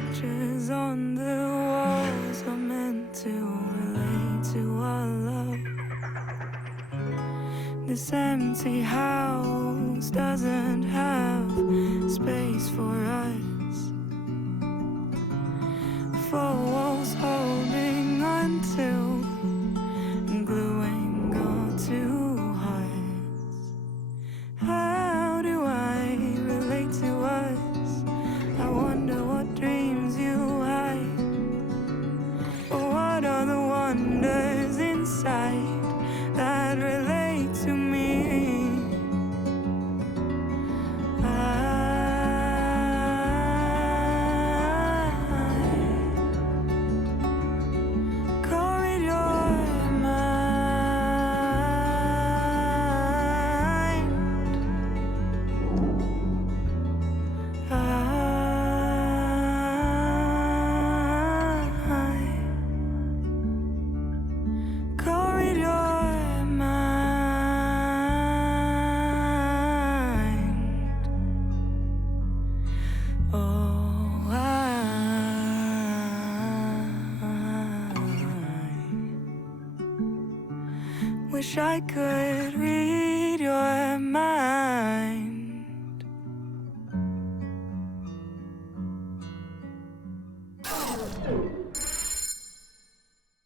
pictures on the walls are meant to relate to our love. This empty house doesn't have space for us. Four walls holding on to and gluing onto hearts. How do I relate to us? I wonder what dreams you hide. What are the wonders inside that relate to me? Wish I could read your mind.